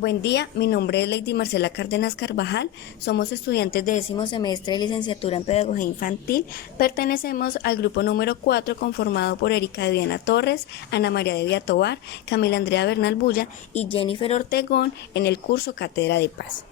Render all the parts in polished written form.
Buen día, mi nombre es Lady Marcela Cárdenas Carvajal, somos estudiantes de 10º semestre de licenciatura en Pedagogía Infantil, pertenecemos al grupo número 4 conformado por Erika de Viana Torres, Ana María de Viatobar, Camila Andrea Bernal Bulla y Jennifer Ortegón en el curso Cátedra de Paz.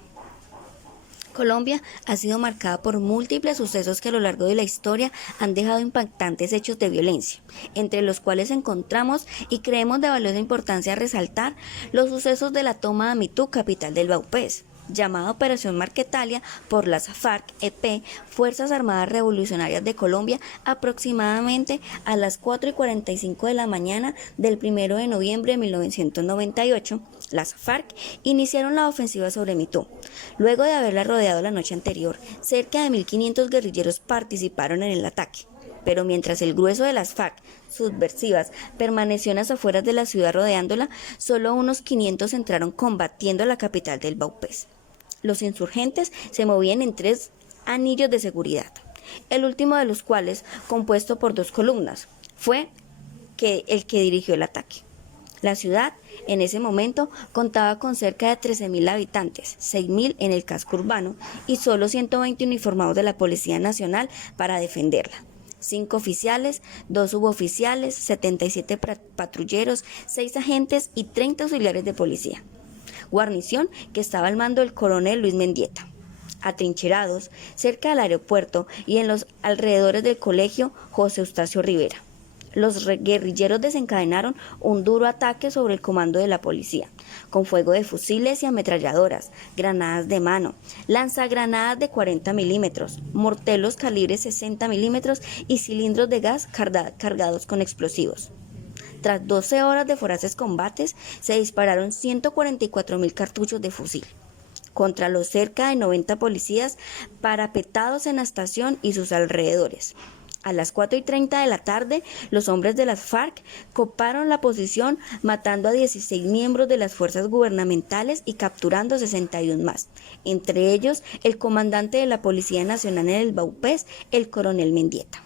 Colombia ha sido marcada por múltiples sucesos que a lo largo de la historia han dejado impactantes hechos de violencia, entre los cuales encontramos y creemos de valiosa importancia resaltar los sucesos de la toma de Amitú, capital del Vaupés, llamada Operación Marquetalia por las FARC-EP, Fuerzas Armadas Revolucionarias de Colombia, aproximadamente a las 4:45 de la mañana del 1 de noviembre de 1998. Las FARC iniciaron la ofensiva sobre Mitú. Luego de haberla rodeado la noche anterior, cerca de 1.500 guerrilleros participaron en el ataque. Pero mientras el grueso de las FARC subversivas permaneció en las afueras de la ciudad rodeándola, solo unos 500 entraron combatiendo a la capital del Vaupés. Los insurgentes se movían en 3 anillos de seguridad, el último de los cuales, compuesto por 2 columnas, fue el que dirigió el ataque. La ciudad, en ese momento, contaba con cerca de 13.000 habitantes, 6.000 en el casco urbano y solo 120 uniformados de la Policía Nacional para defenderla. 5 oficiales, 2 suboficiales, 77 patrulleros, 6 agentes y 30 auxiliares de policía. Guarnición que estaba al mando del coronel Luis Mendieta. Atrincherados cerca del aeropuerto y en los alrededores del colegio José Eustacio Rivera. Los guerrilleros desencadenaron un duro ataque sobre el comando de la policía, con fuego de fusiles y ametralladoras, granadas de mano, lanzagranadas de 40 milímetros, morteros calibre 60 milímetros y cilindros de gas cargados con explosivos. Tras 12 horas de voraces combates, se dispararon 144.000 cartuchos de fusil contra los cerca de 90 policías parapetados en la estación y sus alrededores. A las 4:30 de la tarde, los hombres de las FARC coparon la posición, matando a 16 miembros de las fuerzas gubernamentales y capturando a 61 más, entre ellos el comandante de la Policía Nacional en el Vaupés, el coronel Mendieta.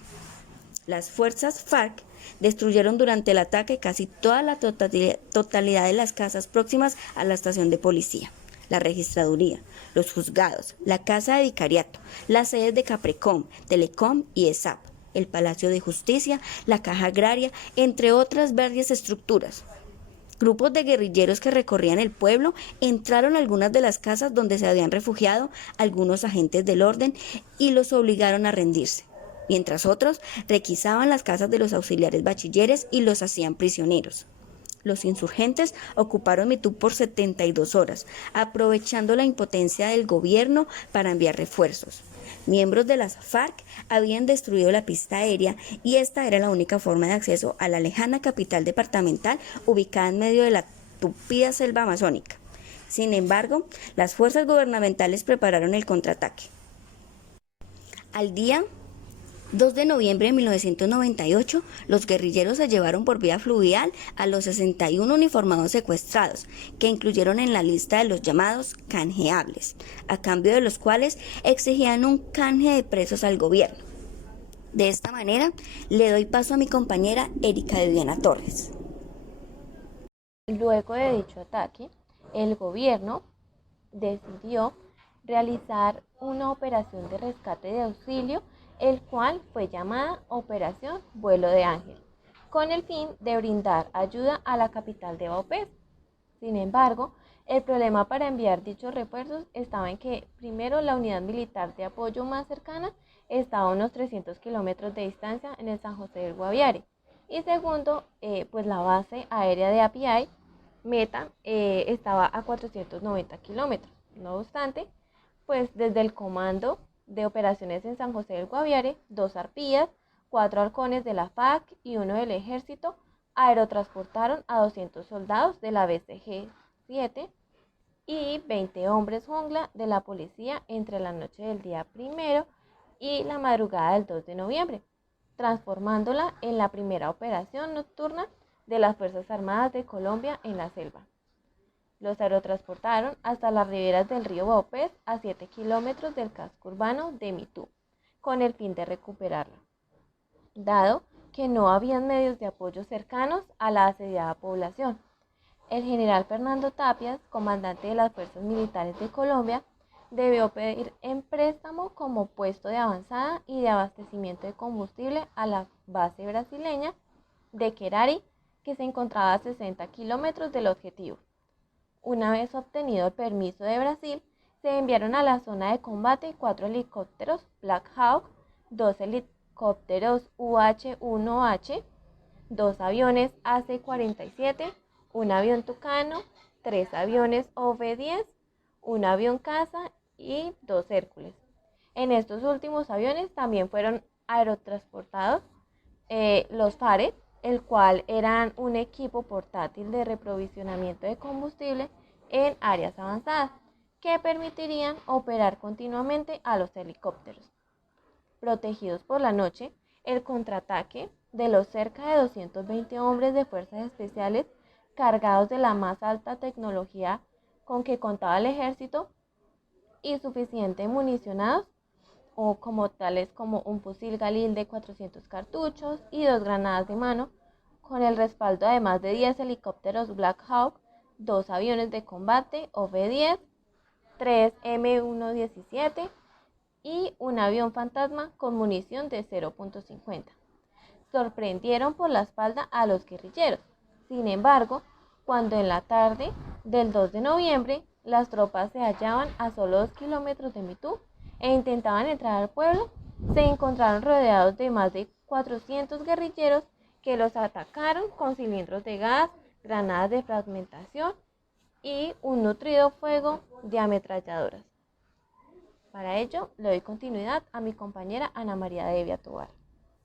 Las fuerzas FARC destruyeron durante el ataque casi toda la totalidad de las casas próximas a la estación de policía, la registraduría, los juzgados, la casa de vicariato, las sedes de Caprecom, Telecom y ESAP, el Palacio de Justicia, la Caja Agraria, entre otras varias estructuras. Grupos de guerrilleros que recorrían el pueblo entraron a algunas de las casas donde se habían refugiado algunos agentes del orden y los obligaron a rendirse, mientras otros requisaban las casas de los auxiliares bachilleres y los hacían prisioneros. Los insurgentes ocuparon Mitú por 72 horas, aprovechando la impotencia del gobierno para enviar refuerzos. Miembros de las FARC habían destruido la pista aérea y esta era la única forma de acceso a la lejana capital departamental ubicada en medio de la tupida selva amazónica. Sin embargo, las fuerzas gubernamentales prepararon el contraataque. Al día 2 de noviembre de 1998, los guerrilleros se llevaron por vía fluvial a los 61 uniformados secuestrados, que incluyeron en la lista de los llamados canjeables, a cambio de los cuales exigían un canje de presos al gobierno. De esta manera, le doy paso a mi compañera Erika de Viana Torres. Luego de dicho ataque, el gobierno decidió realizar una operación de rescate de auxilio, el cual fue llamada Operación Vuelo de Ángel, con el fin de brindar ayuda a la capital de Vaupés. Sin embargo, el problema para enviar dichos refuerzos estaba en que, primero, la unidad militar de apoyo más cercana estaba a unos 300 kilómetros de distancia en el San José del Guaviare, y segundo, pues la base aérea de Apiay, Meta, estaba a 490 kilómetros. No obstante, pues desde el Comando de Operaciones en San José del Guaviare, 2 arpías, 4 halcones de la FAC y 1 del Ejército aerotransportaron a 200 soldados de la BCG-7 y 20 hombres jungla de la policía entre la noche del día 1 y la madrugada del 2 de noviembre, transformándola en la primera operación nocturna de las Fuerzas Armadas de Colombia en la selva. Los aerotransportaron hasta las riberas del río Vaupés, a 7 kilómetros del casco urbano de Mitú, con el fin de recuperarla, dado que no habían medios de apoyo cercanos a la asediada población. el general Fernando Tapias, comandante de las Fuerzas Militares de Colombia, debió pedir en préstamo como puesto de avanzada y de abastecimiento de combustible a la base brasileña de Querari, que se encontraba a 60 kilómetros del objetivo. Una vez obtenido el permiso de Brasil, se enviaron a la zona de combate 4 helicópteros Black Hawk, 2 helicópteros UH-1H, 2 aviones AC-47, un avión Tucano, 3 aviones OV-10, un avión caza y 2 Hércules. En estos últimos aviones también fueron aerotransportados los FARET, el cual eran un equipo portátil de reprovisionamiento de combustible en áreas avanzadas, que permitirían operar continuamente a los helicópteros. Protegidos por la noche, el contraataque de los cerca de 220 hombres de fuerzas especiales cargados de la más alta tecnología con que contaba el ejército y suficiente municionados, o como tales como un fusil Galil de 400 cartuchos y 2 granadas de mano, con el respaldo de más de 10 helicópteros Black Hawk, 2 aviones de combate OV-10, 3 M117 y un avión fantasma con munición de 0.50. Sorprendieron por la espalda a los guerrilleros. Sin embargo, cuando en la tarde del 2 de noviembre las tropas se hallaban a solo 2 kilómetros de Mitú e intentaban entrar al pueblo, se encontraron rodeados de más de 400 guerrilleros que los atacaron con cilindros de gas, granadas de fragmentación y un nutrido fuego de ametralladoras. Para ello, le doy continuidad a mi compañera Ana María Devia Tovar.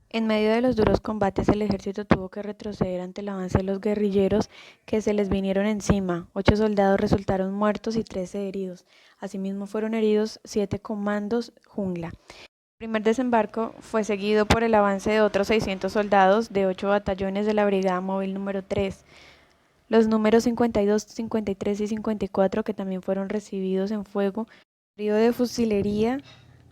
En medio de los duros combates, el ejército tuvo que retroceder ante el avance de los guerrilleros que se les vinieron encima. 8 soldados resultaron muertos y 13 heridos. Asimismo fueron heridos 7 comandos jungla. El primer desembarco fue seguido por el avance de otros 600 soldados de 8 batallones de la Brigada Móvil número 3. Los números 52, 53 y 54, que también fueron recibidos en fuego, río de fusilería,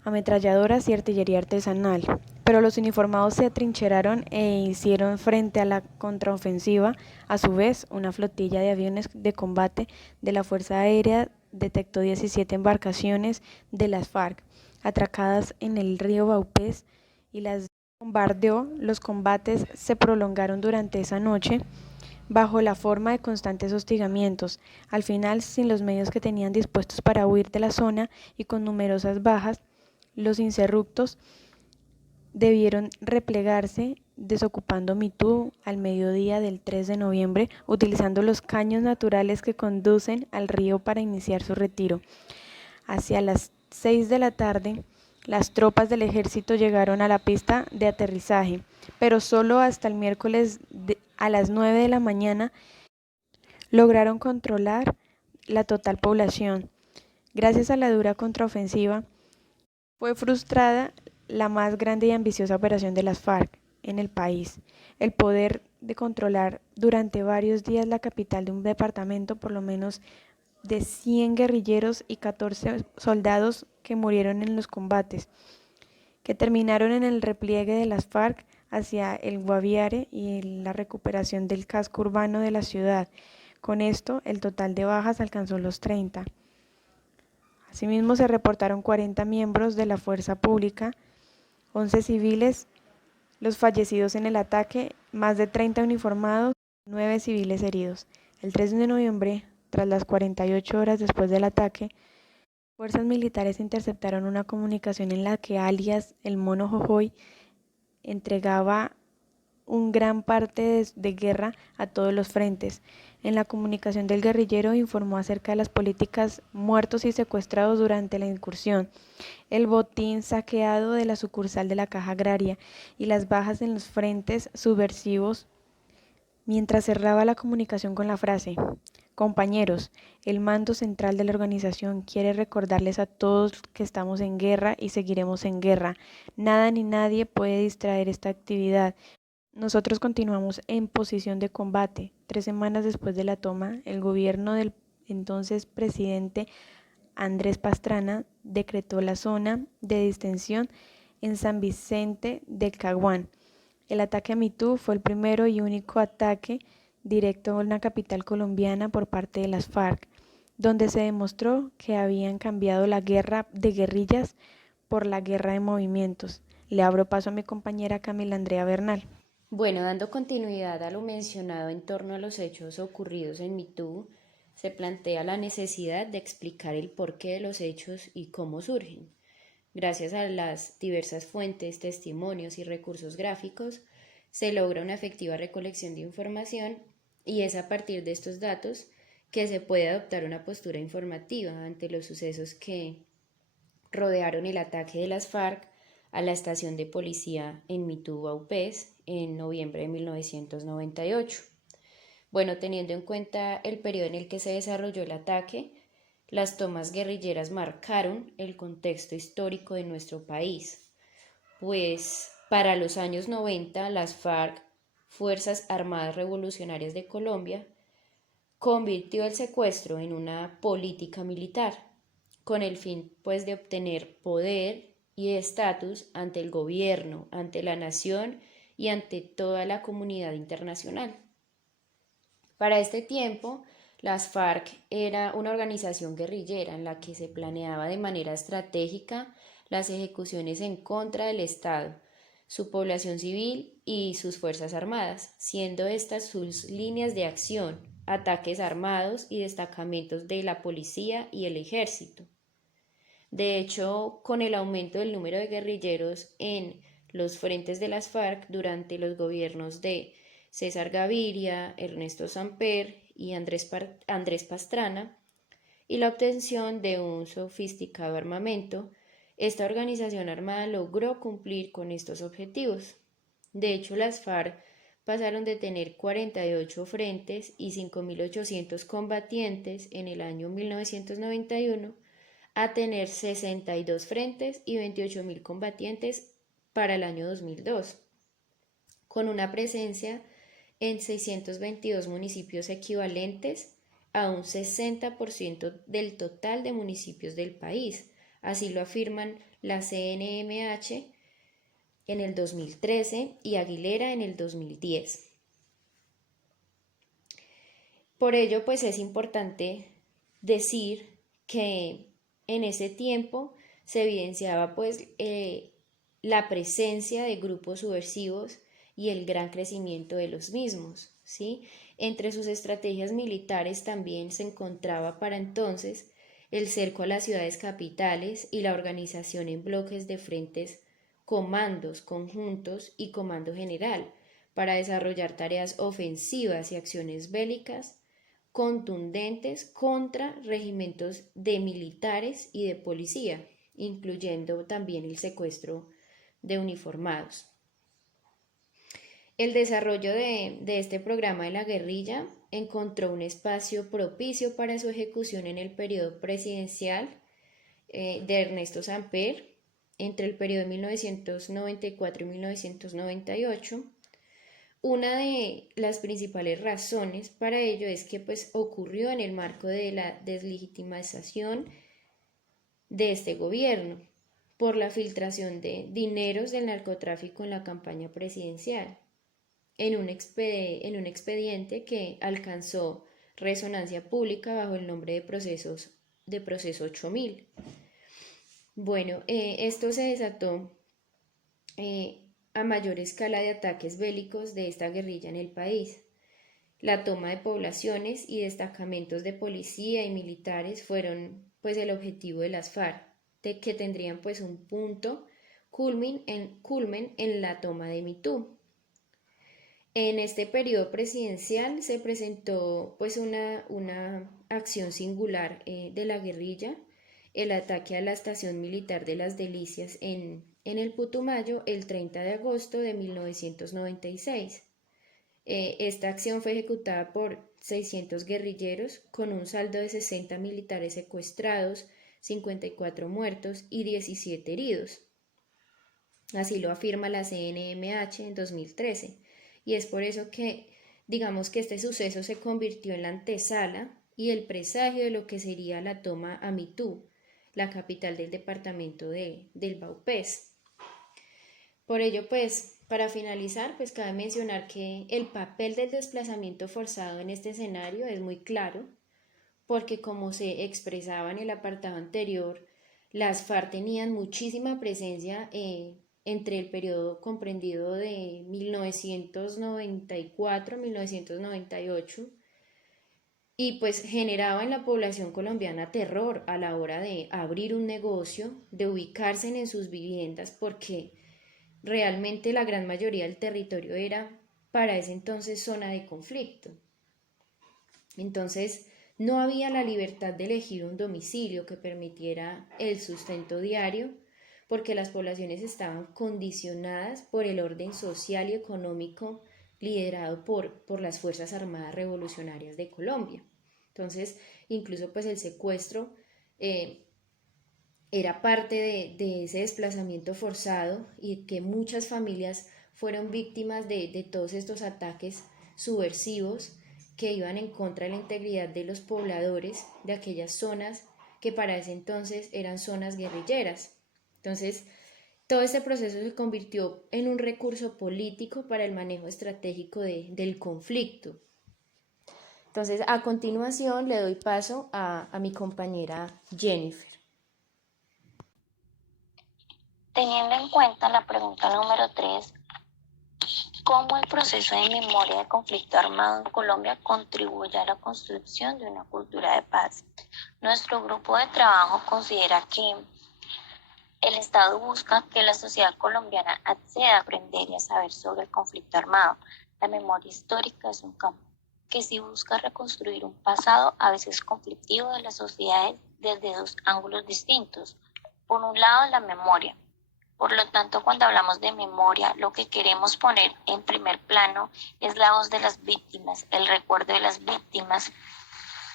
ametralladoras y artillería artesanal. Pero los uniformados se atrincheraron e hicieron frente a la contraofensiva. A su vez, una flotilla de aviones de combate de la Fuerza Aérea detectó 17 embarcaciones de las FARC atracadas en el río Baupés y las bombardeó. Los combates se prolongaron durante esa noche bajo la forma de constantes hostigamientos. Al final, sin los medios que tenían dispuestos para huir de la zona y con numerosas bajas, los insurrectos debieron replegarse, desocupando Mitú al mediodía del 3 de noviembre, utilizando los caños naturales que conducen al río para iniciar su retiro. Hacia las 6 de la tarde, las tropas del ejército llegaron a la pista de aterrizaje, pero solo hasta el miércoles a las 9 de la mañana lograron controlar la total población. Gracias a la dura contraofensiva, fue frustrada la más grande y ambiciosa operación de las FARC en el país, el poder de controlar durante varios días la capital de un departamento, por lo menos de 100 guerrilleros y 14 soldados que murieron en los combates, que terminaron en el repliegue de las FARC hacia el Guaviare y la recuperación del casco urbano de la ciudad. Con esto, el total de bajas alcanzó los 30. Asimismo, se reportaron 40 miembros de la fuerza pública, 11 civiles, los fallecidos en el ataque, más de 30 uniformados, 9 civiles heridos. El 3 de noviembre, tras las 48 horas después del ataque, fuerzas militares interceptaron una comunicación en la que alias el Mono Jojoy entregaba un gran parte de guerra a todos los frentes. En la comunicación del guerrillero informó acerca de las políticas muertos y secuestrados durante la incursión, el botín saqueado de la sucursal de la Caja Agraria y las bajas en los frentes subversivos, mientras cerraba la comunicación con la frase: compañeros, el mando central de la organización quiere recordarles a todos que estamos en guerra y seguiremos en guerra. Nada ni nadie puede distraer esta actividad. Nosotros continuamos en posición de combate. 3 semanas después de la toma, el gobierno del entonces presidente Andrés Pastrana decretó la zona de distensión en San Vicente del Caguán. El ataque a Mitú fue el primero y único ataque directo a una capital colombiana por parte de las FARC, donde se demostró que habían cambiado la guerra de guerrillas por la guerra de movimientos. Le abro paso a mi compañera Camila Andrea Bernal. Bueno, dando continuidad a lo mencionado en torno a los hechos ocurridos en MeToo, se plantea la necesidad de explicar el porqué de los hechos y cómo surgen. Gracias a las diversas fuentes, testimonios y recursos gráficos, se logra una efectiva recolección de información y es a partir de estos datos que se puede adoptar una postura informativa ante los sucesos que rodearon el ataque de las FARC a la estación de policía en Mitú-Vaupés en noviembre de 1998. Bueno, teniendo en cuenta el periodo en el que se desarrolló el ataque, las tomas guerrilleras marcaron el contexto histórico de nuestro país, pues para los años 90 las FARC, Fuerzas Armadas Revolucionarias de Colombia, convirtió el secuestro en una política militar, con el fin pues de obtener poder y estatus ante el gobierno, ante la nación y ante toda la comunidad internacional. Para este tiempo, las FARC era una organización guerrillera en la que se planeaba de manera estratégica las ejecuciones en contra del Estado, su población civil y sus fuerzas armadas, siendo estas sus líneas de acción, ataques armados y destacamentos de la policía y el ejército. De hecho, con el aumento del número de guerrilleros en los frentes de las FARC durante los gobiernos de César Gaviria, Ernesto Samper y Andrés Pastrana, y la obtención de un sofisticado armamento, esta organización armada logró cumplir con estos objetivos. De hecho, las FARC pasaron de tener 48 frentes y 5.800 combatientes en el año 1991 a tener 62 frentes y 28.000 combatientes para el año 2002, con una presencia en 622 municipios equivalentes a un 60% del total de municipios del país. Así lo afirman la CNMH en el 2013 y Aguilera en el 2010. Por ello, pues es importante decir que en ese tiempo se evidenciaba pues la presencia de grupos subversivos y el gran crecimiento de los mismos, ¿sí? Entre sus estrategias militares también se encontraba para entonces el cerco a las ciudades capitales y la organización en bloques de frentes, comandos conjuntos y comando general para desarrollar tareas ofensivas y acciones bélicas contundentes contra regimientos de militares y de policía, incluyendo también el secuestro de uniformados. El desarrollo de este programa de la guerrilla encontró un espacio propicio para su ejecución en el periodo presidencial de Ernesto Samper, entre el periodo de 1994 y 1998. Una de las principales razones para ello es que pues, ocurrió en el marco de la deslegitimización de este gobierno por la filtración de dineros del narcotráfico en la campaña presidencial, en un expediente que alcanzó resonancia pública bajo el nombre de Proceso 8000. Bueno, esto se desató a mayor escala de ataques bélicos de esta guerrilla en el país. La toma de poblaciones y destacamentos de policía y militares fueron pues el objetivo de las FARC, que tendrían pues un punto culmen en la toma de Mitú. En este periodo presidencial se presentó pues una acción singular de la guerrilla, el ataque a la estación militar de Las Delicias en el Putumayo el 30 de agosto de 1996. Esta acción fue ejecutada por 600 guerrilleros con un saldo de 60 militares secuestrados, 54 muertos y 17 heridos. Así lo afirma la CNMH en 2013. Y es por eso que digamos que este suceso se convirtió en la antesala y el presagio de lo que sería la toma a Mitú, la capital del departamento del Vaupés. Por ello, pues, Para finalizar, pues cabe mencionar que el papel del desplazamiento forzado en este escenario es muy claro, porque como se expresaba en el apartado anterior, las FARC tenían muchísima presencia entre el periodo comprendido de 1994-1998 y pues generaba en la población colombiana terror a la hora de abrir un negocio, de ubicarse en sus viviendas, porque realmente la gran mayoría del territorio era para ese entonces zona de conflicto. Entonces, no había la libertad de elegir un domicilio que permitiera el sustento diario, porque las poblaciones estaban condicionadas por el orden social y económico liderado por las Fuerzas Armadas Revolucionarias de Colombia. Entonces, incluso pues el secuestro eh, era parte de ese desplazamiento forzado y que muchas familias fueron víctimas de todos estos ataques subversivos que iban en contra de la integridad de los pobladores de aquellas zonas que para ese entonces eran zonas guerrilleras. Entonces, todo este proceso se convirtió en un recurso político para el manejo estratégico del conflicto. Entonces, a continuación le doy paso a mi compañera Jennifer. Teniendo en cuenta la pregunta número 3, ¿cómo el proceso de memoria de conflicto armado en Colombia contribuye a la construcción de una cultura de paz? Nuestro grupo de trabajo considera que el Estado busca que la sociedad colombiana acceda a aprender y a saber sobre el conflicto armado. La memoria histórica es un campo que sí busca reconstruir un pasado a veces conflictivo de las sociedades desde dos ángulos distintos. Por un lado, la memoria. Por lo tanto, cuando hablamos de memoria, lo que queremos poner en primer plano es la voz de las víctimas, el recuerdo de las víctimas,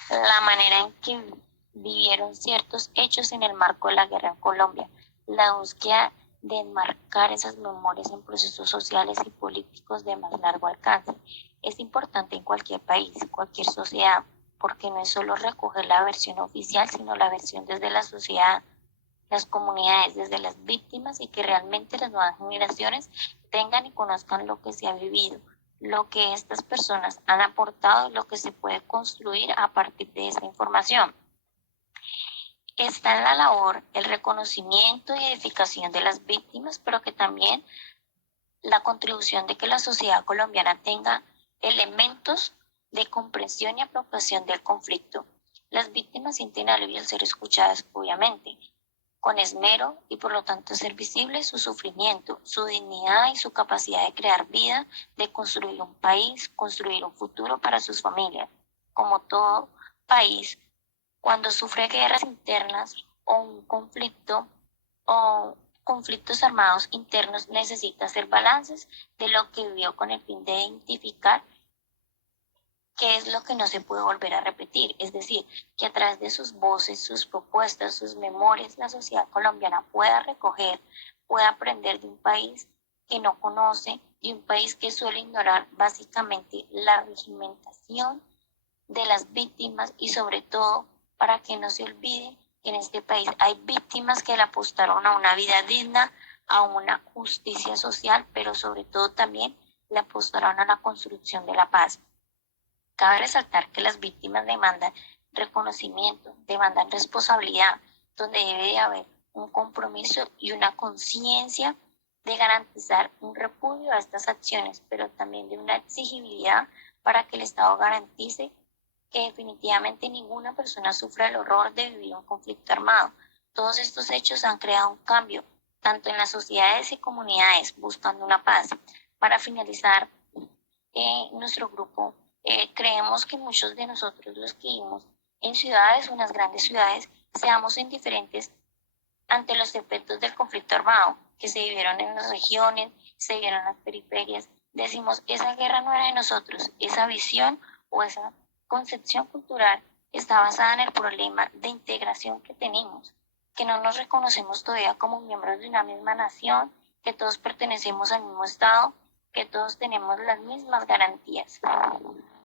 la manera en que vivieron ciertos hechos en el marco de la guerra en Colombia, la búsqueda de enmarcar esas memorias en procesos sociales y políticos de más largo alcance. Es importante en cualquier país, cualquier sociedad, porque no es solo recoger la versión oficial, sino la versión desde la sociedad, las comunidades, desde las víctimas, y que realmente las nuevas generaciones tengan y conozcan lo que se ha vivido, lo que estas personas han aportado y lo que se puede construir a partir de esta información. Está en la labor el reconocimiento y edificación de las víctimas, pero que también la contribución de que la sociedad colombiana tenga elementos de comprensión y apropiación del conflicto. Las víctimas sienten alivio al ser escuchadas, obviamente, con esmero, y por lo tanto ser visible su sufrimiento, su dignidad y su capacidad de crear vida, de construir un país, construir un futuro para sus familias. Como todo país, cuando sufre guerras internas o un conflicto o conflictos armados internos, necesita hacer balances de lo que vivió con el fin de identificar qué es lo que no se puede volver a repetir. Es decir, que a través de sus voces, sus propuestas, sus memorias, la sociedad colombiana pueda recoger, pueda aprender de un país que no conoce, de un país que suele ignorar básicamente la regimentación de las víctimas, y sobre todo para que no se olvide que en este país hay víctimas que le apostaron a una vida digna, a una justicia social, pero sobre todo también le apostaron a la construcción de la paz. Cabe resaltar que las víctimas demandan reconocimiento, demandan responsabilidad, donde debe de haber un compromiso y una conciencia de garantizar un repudio a estas acciones, pero también de una exigibilidad para que el Estado garantice que definitivamente ninguna persona sufra el horror de vivir un conflicto armado. Todos estos hechos han creado un cambio, tanto en las sociedades y comunidades, buscando una paz. Para finalizar, nuestro grupo, creemos que muchos de nosotros, los que vivimos en ciudades o en las grandes ciudades, seamos indiferentes ante los efectos del conflicto armado que se vivieron en las regiones, se vivieron en las periferias. Decimos, esa guerra no era de nosotros, esa visión o esa concepción cultural está basada en el problema de integración que tenemos, que no nos reconocemos todavía como miembros de una misma nación, que todos pertenecemos al mismo Estado, que todos tenemos las mismas garantías.